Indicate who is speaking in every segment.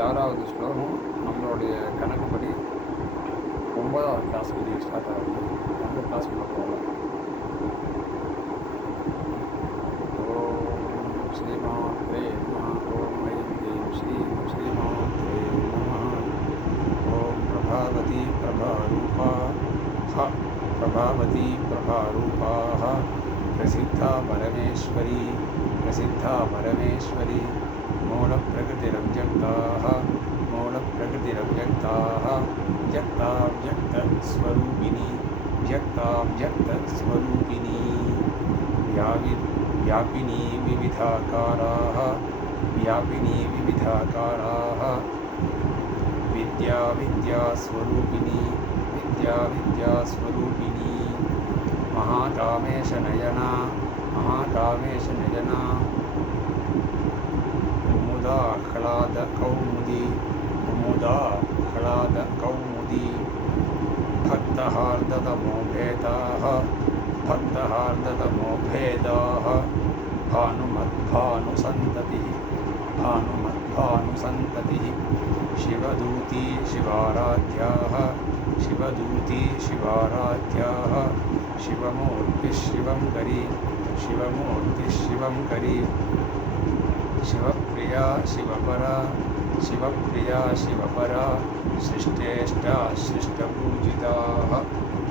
Speaker 1: எண்பத்தி ஆறாவது ஸ்லோகம் நம்மளுடைய கணக்குப்படி ஒன்பதாவது கிளாஸ் படி ஸ்டார்ட் ஆகுது அந்த கிளாஸ்க்குள்ளே போகலாம் ஓம் ஸ்ரீமாத்ரே நம ஓம் ஐம் ஹ்ரீம் ஸ்ரீம் ஸ்ரீமாத்ரே நம ஓம் பிரபாவதி பிரபாரூபா ஹ பிரபாவதி பிரபாரூபாः प्रसिद्धा परमेश्वरी प्रसिद्धा परमेश्वरी मूलप्रकृतिरव्यक्ताः मूलप्रकृतिरव्यक्ताः व्यक्ताव्यक्तस्वरूपिणी व्यक्ताव्यक्तस्वरूपिणी व्यावि व्यापिनी विविधाकाराः व्यापिनी विविधाकाराः। विद्या, विद्यास्वरूपिणी विद्या, विद्यास्वरूपिणी। महाकामेशनयना महाकामेशनयना। ಕುಮುದಾ ಹ್ಲಾದ ಕೌಮುದಿ ಕುಮುದಾ ಹ್ಲಾದ ಕೌಮುದಿ ಭಕ್ತಹಾರ್ದದ ಮೋಭೇದಾಹ ಭಕ್ತಹಾರ್ದದ ಮೋಭೇದಾಹ भानुमद्भानुसन्ततिः भानुमद्भानुसन्ततिः। शिवदूती शिवाराध्याः शिवदूती शिवाराध्याः। शिवमूर्तिः शिवं करी, शिवमूर्तिः शिवं करी। शिव शिवप्रिया शिवपरा शिवप्रिया शिवपरा सृष्टेष्टा सृष्टपूजिताः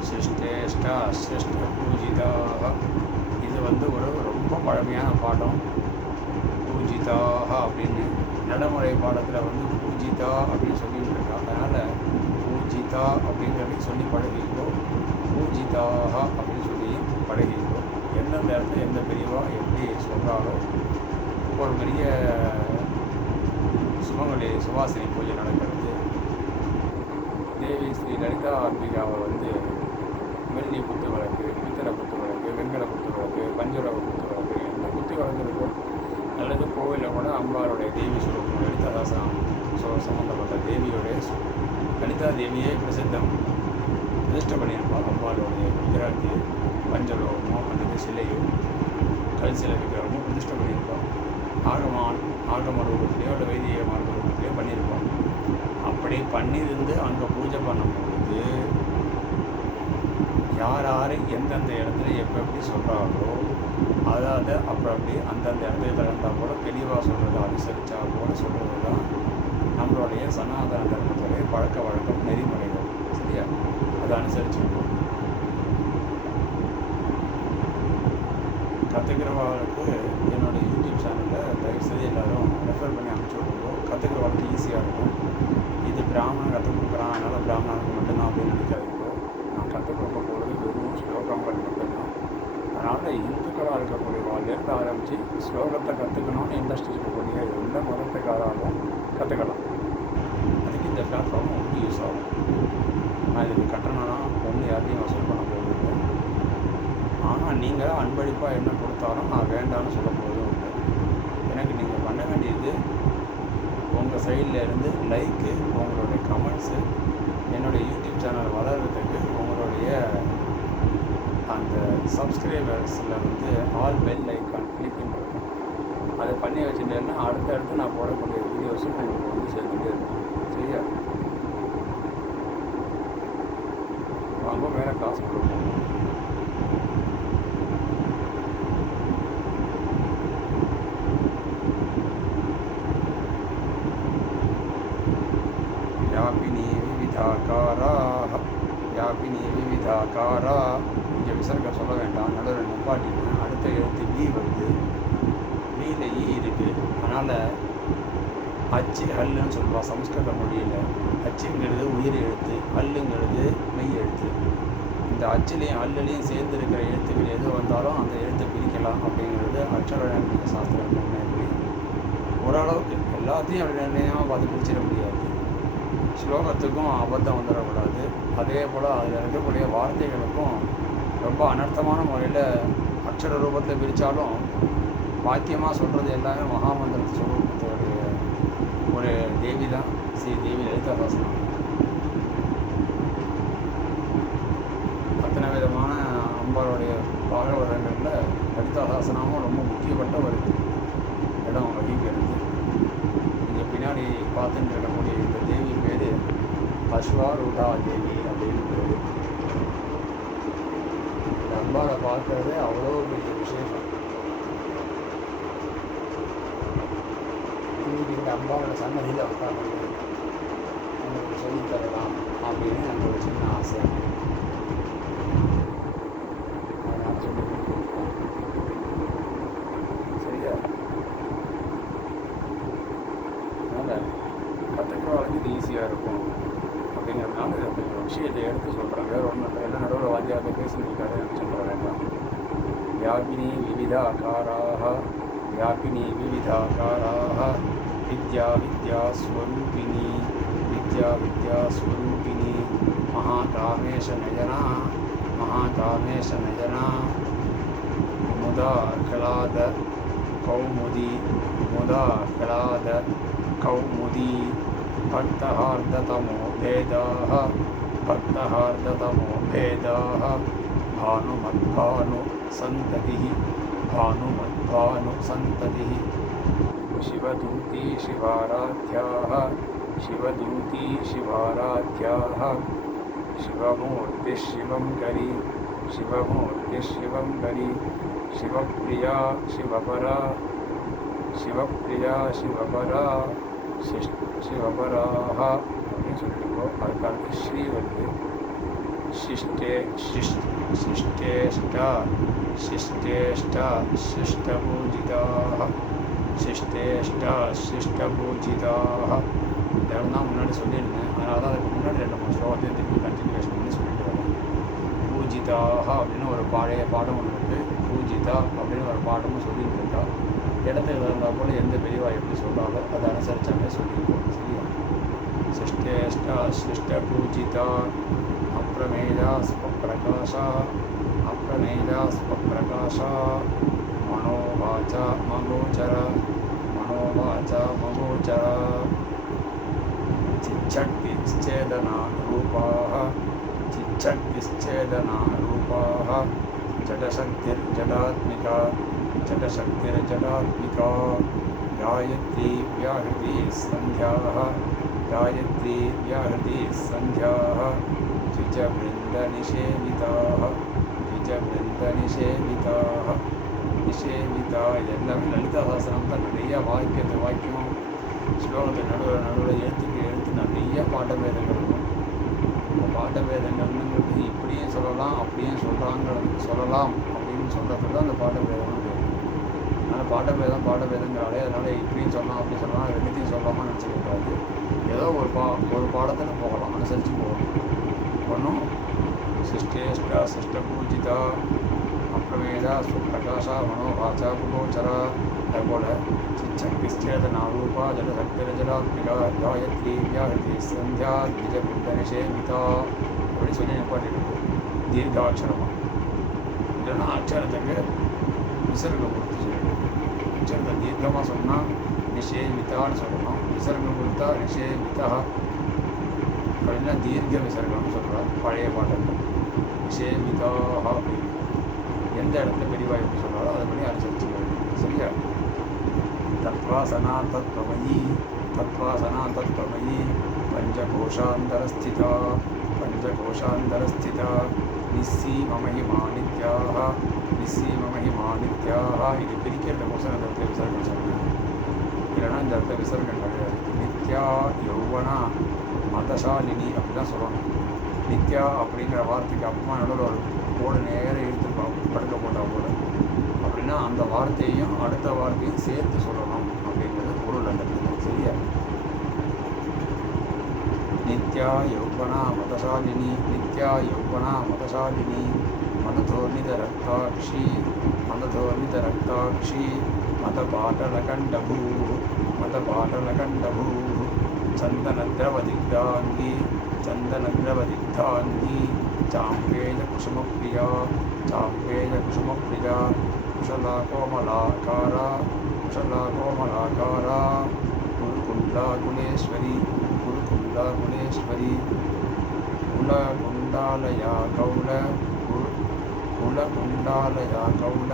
Speaker 1: सृष्टेष्टा सृष्टपूजिताः இது வந்து ஒரு ரொம்ப பழமையான பாடம் பூஜிதாக அப்படின்னு நடைமுறை பாடத்தில் வந்து பூஜிதா அப்படின்னு சொல்லிட்டு இருக்கா அதனால் பூஜிதா அப்படிங்கிறத சொல்லி பழகிக்கோ பூஜிதாக அப்படின்னு சொல்லி பழகிக்கோ எந்தெந்த இடத்துல எந்த பெரியவா எப்படி சொல்கிறாலோ ஒரு பெரிய சுமங்கலி சுபாசினி பூஜை நடக்கிறது. தேவி ஸ்ரீ லலிதா அம்பிகாவை வந்து வெள்ளி குத்து வழக்கு பித்தளை குத்து வழக்கு வெண்கல குத்து வழக்கு பஞ்சுரவ குத்து வழக்கு எந்த குத்து விளக்கு அல்லது கோவிலில் கூட அம்பாளுடைய தேவி சுரூபம் லலிதாதாசம் சம்மந்தப்பட்ட தேவியோடைய லலிதா தேவியே பிரசித்தம். பிரதிஷ்டம் பண்ணியிருப்பார் அம்பாளுடைய விக்கிரகத்தை பஞ்சலோகமோ அல்லது சிலையோ கல் சிலை விக்கிரகமோ பிரதிஷ்டம் பண்ணியிருப்பார் ஆகமான் ஆகம ரூபத்திலேயோ அல்லது வைதிக மார்க்க ரூபத்திலேயோ பண்ணியிருப்பாள் அப்படி பண்ணியிருந்து அங்கே பூஜை பண்ணும்பொழுது யார் யார் எந்தெந்த இடத்துல எப்போ எப்படி சொல்கிறாங்களோ அதாவது அப்போ அப்படி அந்தந்த இடத்துல தகுந்தா போல தெளிவாக சொல்கிறத அனுசரித்தா போல சொல்கிறது தான் நம்மளுடைய சனாதன தர்மத்துடைய பழக்க வழக்கம் நெறிமுறைகள். சரியா? அதை அனுசரிச்சுக்கணும். கற்றுக்கிறவர்களுக்கு என்னுடைய யூடியூப் சேனல் தயவுசெய்து எல்லோரும் ரெஃபர் பண்ணி அனுப்பிச்சி கற்றுக்கிற கற்றுக்கிறவாளுக்கு ஈஸியாக இருக்கும். இது பிராமணன் கற்றுக் கொடுக்குறான். அதனால் பிராமணனுக்கு மட்டும்தான் அப்படின்னு நினைக்காதீங்க. நான் கற்றுக் கொடுக்க போகிறது வெறும் ஸ்லோகங்கள் மட்டும்தான். அதனால் இந்துக்களாக இருக்கக்கூடிய வாழ்லேருந்து ஆரம்பித்து ஸ்லோகத்தை கற்றுக்கணும்னு இண்டஸ்ட்ரி இருக்கக்கூடிய எந்த மதத்துக்காராலும் கற்றுக்கலாம் அதுக்கு இந்த பிளாட்ஃபார்ம் ரொம்ப யூஸ் ஆகும். நான் இதுக்கு கட்டணம்னா ஒன்று யார்ட்டையும் வசூல் பண்ண போகிறது ஆனால் நீங்கள் அன்பளிப்பாக என்ன கொடுத்தாலும் நான் வேண்டாம்னு சொல்ல போகிறேன் இல்லை எனக்கு நீங்கள் பண்ண வேண்டியது. உங்கள் சைடில் இருந்து லைக்கு உங்களுடைய கமெண்ட்ஸு என்னுடைய யூடியூப் சேனல் வளர்கிறதுக்கு உங்களுடைய அந்த சப்ஸ்கிரைபர்ஸில் வந்து ஆல் பெல் ஐக்கான் கிளிக் பண்ணுறது அதை பண்ணி வச்சுட்டேன்னா அடுத்தடுத்து நான் போடக்கூடிய வீடியோஸும் உங்களுக்கு வந்து சேர்த்துட்டே இருக்கும். சரியா? வாங்க மேலே காசு கொடுப்போம். அச்சிலையும் அல்லலையும் சேர்ந்து இருக்கிற எழுத்துக்கள் எது வந்தாலும் அந்த எழுத்தை பிரிக்கலாம் அப்படிங்கிறது அக்ஷர சாஸ்திரம் நிர்ணயப்படி ஓரளவுக்கு எல்லாத்தையும் அப்படி நிர்ணயமாக பார்த்து பிரிச்சிட முடியாது. ஸ்லோகத்துக்கும் அபத்தம் வந்துடக்கூடாது. அதே போல் அதில் இருக்கக்கூடிய வார்த்தைகளுக்கும் ரொம்ப அனர்த்தமான முறையில் அக்ஷர ரூபத்தில் பிரித்தாலும் வாக்கியமாக சொல்கிறது எல்லாமே மகாமந்திரத்தை சொல்லுடைய ஒரு தேவி தான் ஸ்ரீ தேவி லலிதாசாசனம் அத்தனை விதமான அம்பாளுடைய பாகவதங்களில் லலிதாசாசனமும் ரொம்ப முக்கியப்பட்ட ஒரு இடம் வகிக்கிறது இங்கே பின்னாடி பார்த்துட்டு இருக்கக்கூடிய இந்த தேவி பேர் அஸ்வாரூடா தேவி அப்படின்னு பேர். இந்த அம்பாவை பார்க்கறது அவ்வளோ பெரிய விசேஷம் இன்னைக்கு இந்த அம்பாவோட சன்னதியில் உட்காந்து உங்களுக்கு சொல்லித் தரலாம் அப்படின்னு எனக்கு ஒரு சின்ன ஆசை. ආරම්භක සුනිකාරයන් චන්ද්‍රවරයන් ව්‍යාපිනී විවිධාකාරාහ ව්‍යාපිනී විවිධාකාරාහ විද්‍යා විද්‍යා ස්වરૂපිනී විද්‍යා විද්‍යා ස්වરૂපිනී මහා කාමේශ නයනා මහා කාමේශ නයනා මුදා කලාද කෞමුදී මුදා කලාද කෞමුදී පට්ඨාර්ධතමෝ වේදාහ भक्तहार्दतमो भेदाः भानुमद्भानुसन्ततिः भानुमद्भानुसन्ततिः शिवदूती शिवाराध्याः। शिवदूती शिवाराध्याः शिवमूर्तिशिवं करी शिवमूर्तिशिवं करी शिवप्रिया शिवपरा शिवप्रिया शिवपरा शिवपराः। சொல்லியிருக்கோம் அதுக்கு அடுத்து ஸ்ரீ வந்து சிஸ்டே சிஸ் சிஸ்டேஷ்டா சிஸ்டேஷ்டா சிஷ்டபூஜிதாக சிஷ்டேஷ்டா சிஷ்டபூஜிதாக தான் முன்னாடி சொல்லியிருந்தேன். அதனால தான் அதுக்கு முன்னாடி ரெண்டு மாதம் ஸ்லோகத்தையும் திருப்பி கண்டினியூஷன் பண்ணி சொல்லிட்டு வரேன் பூஜிதாக அப்படின்னு ஒரு பழைய பாடம் ஒன்று இருக்குது பூஜிதா அப்படின்னு ஒரு பாடமும் சொல்லிட்டு இருக்கா இடத்துக்கு இருந்தால் கூட எந்த பெரியவா எப்படி சொல்கிறாங்களோ அதை அனுசரித்தாமே சொல்லியிருக்கோம் சரியா? शिष्टेष्टा शिष्टपूजिता अप्रमेया स्वप्रकाशा अप्रमेया स्वप्रकाशा मनोवाचा मगोचर मनोवाचा मगोचर चिच्छक्तिश्चेदनारूपाः चिच्छक्तिश्चेदनारूपाः जडशक्तिर्जडात्मिका जडशक्तिर्जडात्मिका गायत्री व्याहृति सन्ध्याः गायत्री व्याहृति सन्ध्याः द्विजवृन्दनिषेविताः द्विजवृन्दनिषेविताः நிஷேவிதா இது எல்லாமே லலிதா சாஸ்திரம் தான் நிறைய வாக்கியத்து வாக்கியம் ஸ்லோகத்தை நடுவில் நடுவில் எழுத்துக்கு எழுத்து நிறைய பாட்ட பேதங்கள் இருக்கும் இந்த பாட்ட பேதங்கள்ங்கிறது இப்படியும் சொல்லலாம் அப்படியும் சொல்கிறாங்கிறது சொல்லலாம் அப்படின்னு சொல்கிறது தான் அந்த பாட்ட பேர் அதனால் பாட்ட பேதம் பாட்ட அதனால் இப்படின்னு சொல்லலாம் அப்படி சொல்லலாம் ரெண்டுத்தையும் சொல்லாமல் நினச்சிக்கூடாது ஏதோ ஒரு பா ஒரு பாடத்தில் போகலாம் அனுசரித்து போகலாம். ஒன்றும் சிஷ்டேஷ்டா சிஷ்ட பூஜிதா அப்பிரமேதா சுப்பிரகாஷா மனோபாச்சா குகோச்சரா அதுபோல் சிச்சக்திஸ்சேதனாரூபா ஜடசக்திரஜலாத்மிகா காயத்ரி வியாஹதி சந்தியா திஜபிருத்தனிஷேவிதா அப்படி சொல்லி நிப்பாட்டிருக்கு தீர்க்காட்சரமாக இல்லைன்னா அக்ஷரத்துக்கு விசர்க்கம் கொடுத்து சொல்லிடும் அக்ஷரத்தை தீர்க்கமாக சொன்னால் நிஷேவிதான்னு சொல்லணும். விசர்க்கம் கொடுத்தா நிஷேவிதா அப்படின்னா தீர்க்க விசர்க்கம்னு சொல்கிறார் பழைய பாடல். நிஷேமிதா அப்படின்னு. எந்த இடத்துல பெரியவா எப்படி சொல்கிறாரோ அதை படி அனுசரிச்சு சரியா? தத்வாசனா தத்வமயி தத்வாசனா தத்வமயி பஞ்சகோஷாந்தரஸ்திதா பஞ்சகோஷாந்தரஸ்திதா நிஸ்ஸீமமஹிமானித்யாः நிஸ்ஸீமமஹிமானித்யாः இது பிரிக்கிறத கோசம் அந்த இடத்துல விசர்க்கம் சொன்னேன் இல்லைன்னா இந்த இடத்துல விசர்க்கம் கிடையாது நித்யா யௌவனா மதசாலினி அப்படி தான் சொல்லணும் நித்யா அப்படிங்கிற வார்த்தைக்கு அப்பமா நடுவில் ஒரு போடு நேரம் எடுத்து படுக்க போட்டால் கூட அப்படின்னா அந்த வார்த்தையையும் அடுத்த வார்த்தையும் சேர்த்து சொல்லணும் அப்படிங்கிறது பொருள் அந்த இடத்துல சரியா நித்யா யௌவனா மதசாலினி நித்யா யௌவனா மதசாலினி మదతోనిత రక్తాక్షి మదతోనిత రక్తాక్షి మత పాటల కంఠభూ మత పాటల కంఠభూ చందనద్రవదిగ్ధాంగి చందనద్రవదిగ్ధాంగి చాంపేయ కుసుమప్రియా చాంపేయ కుసుమప్రియా కుశలా కోమలాకార కుశలా కోమలాకార గురుకుండా గుణేశ్వరి గురుకుండా గుణేశ్వరి కుల గుండాలయా గౌడ குண்டாலயா கௌல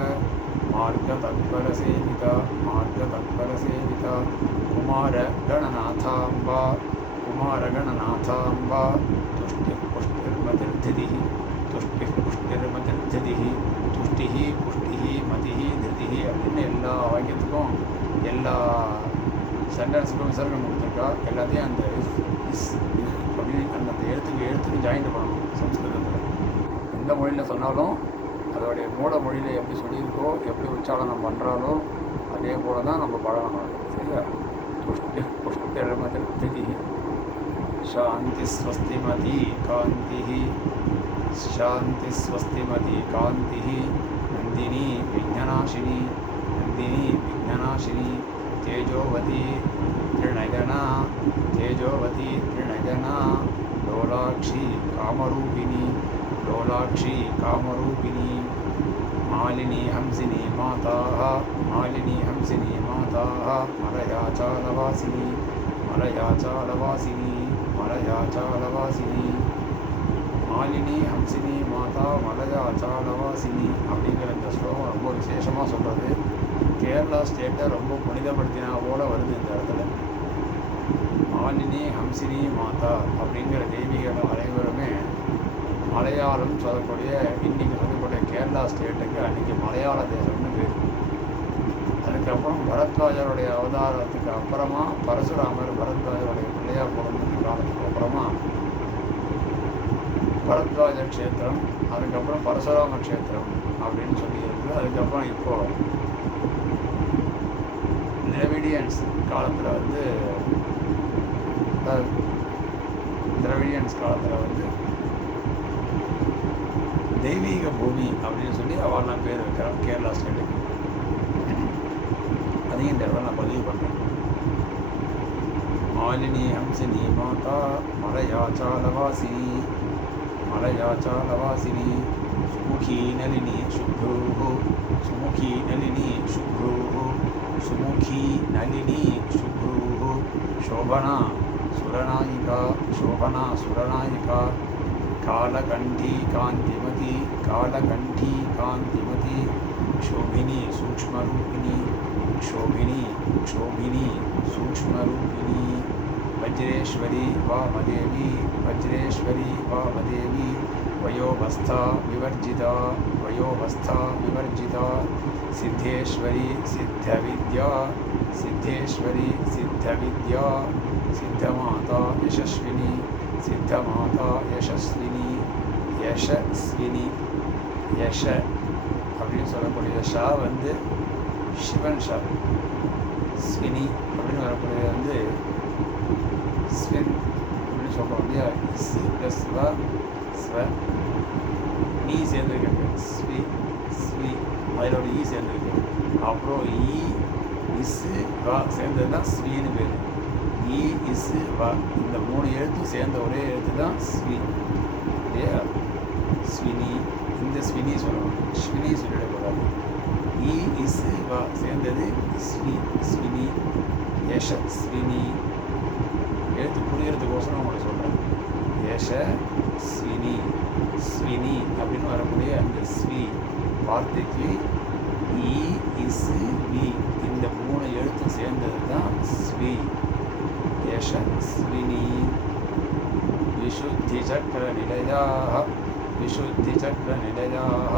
Speaker 1: மார்க தத்பர சேவிதா மார்க தத்பர சேவிதா குமார கணநாதாம்பா குமார கணநாதாம்பா துஷ்டி புஷ்டிர்மதிர்திதி துஷ்டி புஷ்டிர்மதிர்திதி துஷ்டிஹி புஷ்டிஹி மதிஹி திருதிஹி அப்படின்னு எல்லா வாக்கியத்துக்கும் எல்லா சென்டென்ஸுக்கும் விசர்க்கம் கொடுத்துருக்கா. எல்லாத்தையும் அந்த இஸ் அப்படின்னு அந்த எழுத்துக்கு எழுத்துக்கு ஜாயின்ட் பண்ணணும் சம்ஸ்கிருதத்தில். எந்த மொழியில் சொன்னாலும் அதோடைய மூல மொழியில் எப்படி சொல்லியிருக்கோ எப்படி உச்சாரணம் பண்ணுறாலோ அதே போல தான் நம்ம பழகணும். சரியா? துஷ்டி புஷ்டிரமதி சாந்தி ஸ்வஸ்திமதி காந்தி. சாந்தி ஸ்வஸ்திமதி காந்தி. நந்தினி விஜ்ஞனாசினி. நந்தினி விஜ்ஞனாசினி. தேஜோவதி திருநகனா தேஜோவதி திருநகனா லோலாட்சி காமரூபிணி. லோலாட்சி காமரூபிணி மாலினி ஹம்சினி மாதா மாலினி ஹம்சினி மாதா மலயாச்சாலவாசினி மலயாச்சாலவாசினி மலயாச்சாலவாசினி மாலினி ஹம்சினி மாதா மலயாச்சாலவாசினி அப்படிங்கிற இந்த ஸ்லோகம் ரொம்ப விசேஷமாக சொல்கிறது கேரளா ஸ்டேட்டை ரொம்ப புனிதப்படுத்தினா போல வருது இந்த இடத்துல. மாலினி ஹம்சினி மாதா அப்படிங்கிற தெய்வீகம் அனைவருமே மலையாளம் சொல்லக்கூடிய இன்னைக்கு சொல்லக்கூடிய கேரளா ஸ்டேட்டுக்கு அன்றைக்கி மலையாள தேசம்னு பேர் அதுக்கப்புறம் பரத்வாஜருடைய அவதாரத்துக்கு அப்புறமா பரசுராமர் பரத்வாஜருடைய பிள்ளையா பிறந்த காலத்துக்கு அப்புறமா பரத்வாஜ க்ஷேத்திரம் அதுக்கப்புறம் பரசுராம க்ஷேத்திரம் அப்படின்னு சொல்லியிருக்கு அதுக்கப்புறம் இப்போ திரவிடியன்ஸ் காலத்தில் வந்து திரவிடியன்ஸ் காலத்தில் வந்து தெய்வீக பூமி அப்படின்னு சொல்லி அவெல்லாம் பேர் வைக்கிறாங்க கேரளா ஸ்டேட்டுக்கு அதையும் இந்த இடத்துல நான் பதிவு பண்ணுறேன் மாலினி ஹம்சினி மாதா மலையாச்சாலவாசினி मलयाचालवासिनी सुमुखी नलिनी शुभ्रूः सुमुखी नलिनी शुभ्रूः सुमुखी नलिनी शुभ्रूः शोभना सुरनायिका शोभना सुरनायिका कालकण्ठी कान्तिमती कालकण्ठी कान्तिमती शोभिनी सूक्ष्मरूपिणी शोभिनी क्षोभिनी सूक्ष्मरूपिणी, वज्रेश्वरी वामदेवी वज्रेश्वरी वामदेवी, वयोवस्था विवर्जिता वयोवस्था विवर्जिता, सिद्धेश्वरी सिद्धविद्या सिद्धेश्वरी सिद्धविद्या, सिद्धमाता यशस्विनी சித்தமாதா யசஸ்வினி யசஸ்வினி யஷ அப்படின்னு சொல்லக்கூடிய ஷா வந்து சிவன் ஷா. ஸ்வினி அப்படின்னு வரக்கூடியது வந்து ஸ்வின் அப்படின்னு சொல்கிறோம் இல்லையா? சி ப்ளஸ் சிவா ஸ்வ. நீ சேர்ந்துருக்கு. ஸ்வி ஸ்வி. அதிலோட ஈ சேர்ந்துருக்கேன் அப்புறம் ஈ இசு வா சேர்ந்ததுன்னா ஸ்வீன்னு பேர். ஈ இசு வா இந்த மூணு எழுத்து சேர்ந்த ஒரே எழுத்து தான் ஸ்வி இல்லையா ஸ்வினி இந்த ஸ்வினி சொல்லணும் ஸ்வினி சொல்லிடக்கூடாது ஈ இசு வா சேர்ந்தது ஸ்வி ஸ்வினி யஷ ஸ்வினி எழுத்து புரியறதுக்கோசரம் உங்களுக்கு சொல்கிறேன் யஷ ஸ்வினி ஸ்வினி அப்படின்னு வரக்கூடிய அந்த ஸ்வி வார்த்தைக்கு இ இசு வி இந்த மூணு எழுத்தும் சேர்ந்தது தான் ஸ்வி யஷ ஸ்வினி விசுத்தி சக்கர நிலையாக விசுத்தி சக்கர நிலையாக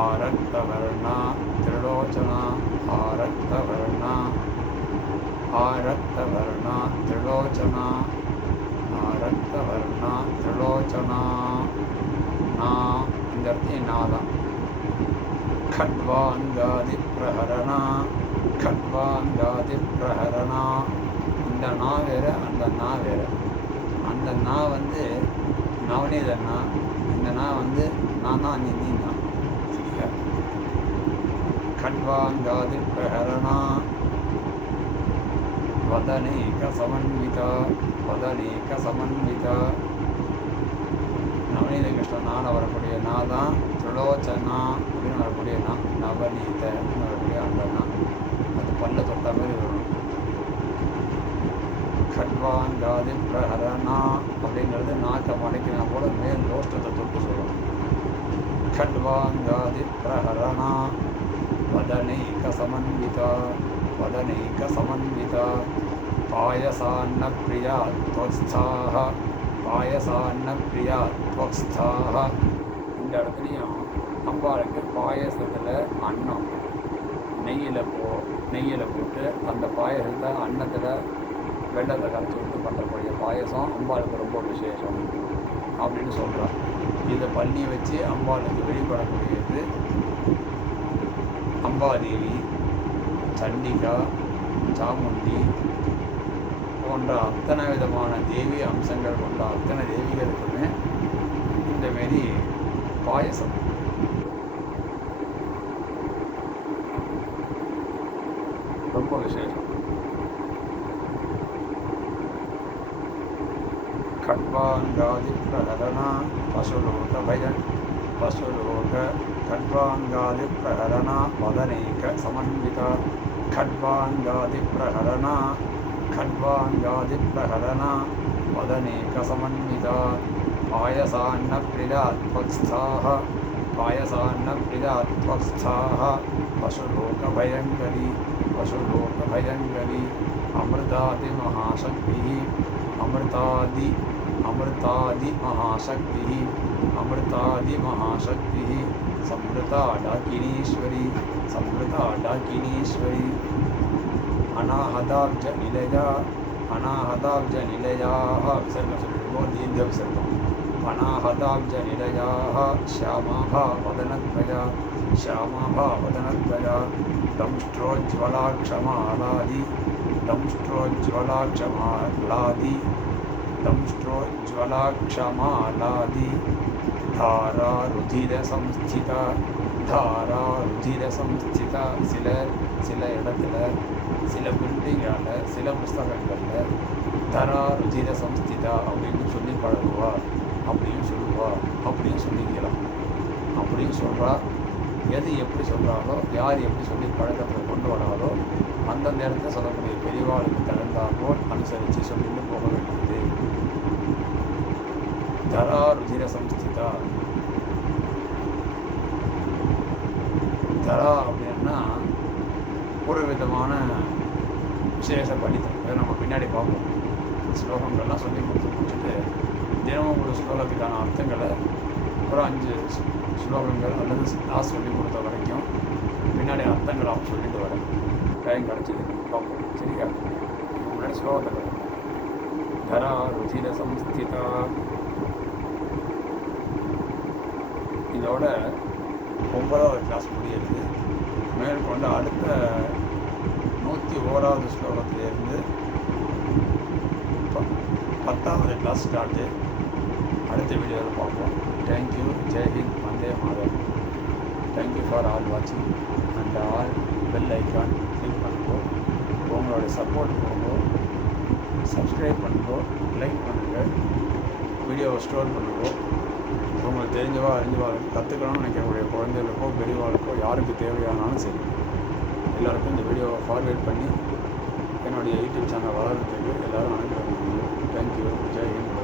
Speaker 1: ஆரக்தவர்ணா திரிலோச்சனா ஆரக்தவர்ணா ஆரக்தவர்ணா திரிலோச்சனா ஆரக்தவர்ணா திரிலோச்சனா நா இந்த இடத்தையும் நா தான் खड्वाङ्गादि கல்வா அந்தாதி பிரகரணா இந்த நா வேறு அந்த நா வேறு. அந்த நா வந்து நவநீதண்ணா இந்த நா வந்து நானா நீ நீ நான் சரியா கல்வாங்காதி பிரகரணா வதனேக சமன்விதா வதனேக சமன்விதா நவநீத கிருஷ்ண நான் வரக்கூடிய நான் தான் துளோச்சனா அப்படின்னு வரக்கூடிய நான் நவநீத அப்படின்னு வரக்கூடிய அந்த நான் பல்ல தொட்ட மாதிரி வரும். ஷட்வான் காதி பிரஹரணா அப்படிங்கிறது நாக்கை மடக்கினா கூட மேல் தோற்றத்தை தொட்டு சொல்லணும் ஷட்வான் காதி பிரஹரணா வதனைக சமன்விதா வதனைக சமன்விதா பாயசான்ன பிரியா துவஸ்தாக பாயசான்ன பிரியா துவஸ்தாக இந்த இடத்துலையும் அம்பாளுக்கு பாயசத்தில் அன்னம். நெய்யில் போ நெய்யில் போட்டு அந்த பாயசத்தை அன்னத்தில் வெள்ளத்தை கரைச்சி விட்டு பண்ணக்கூடிய பாயசம் அம்பாளுக்கு ரொம்ப விசேஷம் அப்படின்னு சொல்கிறார் இதை பண்ணி வச்சு அம்பாளுக்கு வெளிப்படக்கூடியது அம்பாதேவி சண்டிகா சாமுண்டி போன்ற அத்தனை விதமான தேவி அம்சங்கள் கொண்ட அத்தனை தேவிகளுக்குமே இந்த மாரி பாயசம். konuşacağım. खट्वाङ्गादिप्रहरणा पशुलोकभयन् पशुलोक खट्वाङ्गादिप्रहरणा वदनैकसमन्विता खट्वाङ्गादिप्रहरणा खड्वाङ्गादिप्रहरणा वदनेकसमन्विता पायसान्नप्रियात्वक्स्थाः पायसान्नप्रियात्वक्स्थाः पशुलोकभयङ्करी वशलोकभयङ्गवी अमृतादिमहाशक्तिः अमृतादि अमृतादि महाशक्ति अमृतादि महाशक्ति समृता डाकिनीश्वरी समृता डाकिनीश्वरी। अनाहताज अमृतादिमहाशक्तिः अमृतादिमहाशक्तिः समृताडाकिनीश्वरी विसर्ग सुनो दीर्घ विसर्ग दीर्घविसर्गम् अनाहताब्जनिलयाः श्यामा वदनद्वया। श्यामाः वदनद्वया दंष्ट्रोज्ज्वलाक्षमालादि दंष्ट्रोज्ज्वलाक्षमालादि दंष्ट्रोज्ज्वलाक्षमालादि धारा रुधिरसंस्थिता தாரா ருதிர சம்ஸ்திதா சில சில இடத்துல சில பில்டிங்கில் சில புஸ்தகங்களில் தரா ருதிர சம்ஸ்திதா அப்படின்னு சொல்லி பழகுவா அப்படின்னு சொல்லுவா அப்படின்னு சொல்லிக்கலாம் அப்படின்னு சொல்கிறா எது எப்படி சொல்கிறாங்களோ யார் எப்படி சொல்லி பழக்கத்தில் கொண்டு வராலோ அந்த நேரத்தில் சொல்லக்கூடிய பெரியவாளுக்கு தகுந்தாற்போல் அனுசரித்து சொல்லிட்டு போக வேண்டியது. தரா ருஜிர சம்ஸ்திதா தரா அப்படின்னா ஒரு விதமான விசேஷ படித்தம். இதை நம்ம பின்னாடி பார்ப்போம். ஸ்லோகங்கள்லாம் சொல்லி கொடுத்து முடிச்சுட்டு தினமும் ஒரு ஸ்லோகத்துக்கான அர்த்தங்களை ஒரு அஞ்சு ஸ்லோகங்கள் அல்லது லாஸ்ட் சொல்லி கொடுத்த வரைக்கும் பின்னாடி அர்த்தங்களாகவும் சொல்லிட்டு வரேன் டைம் கிடச்சிது. பார்ப்போம் சரியா? முன்னாடி ஸ்லோகத்தை தரா ருச்சிர சம்ஸ்திதா. இதோட ஒன்பதாவது கிளாஸ் முடியிறது. மேற்கொண்டு அடுத்த நூற்றி ஓராவது ஸ்லோகத்திலேருந்து ப- பத்தாவது கிளாஸ் ஸ்டார்ட்டு அடுத்த வீடியோவில் பார்ப்போம். தேங்க்யூ ஜெய்ஹிந்த் ஜெய மாதம் தேங்க்யூ ஃபார் ஆல் வாட்சிங் and all bell icon click பண்ணுங்க. உங்களோட சப்போர்ட் கொடுங்க சப்ஸ்கிரைப் பண்ணுங்க. லைக் பண்ணுங்கள் வீடியோவை ஸ்டோர் பண்ணுங்க. உங்களுக்கு தெரிஞ்சவா அறிஞ்சவா கற்றுக்கணும்னு நினைக்கக்கூடிய குழந்தைகளுக்கோ பெரியவாளுக்கோ யாருக்கு தேவையானாலும் சரி எல்லாருக்கும் இந்த வீடியோவை ஃபார்வேர்ட் பண்ணி என்னுடைய யூடியூப் சேனல் வளர்கிறதுக்கு எல்லோரும் அனுப்பிடுவாங்க தேங்க்யூ ஜெய் ஹிந்த்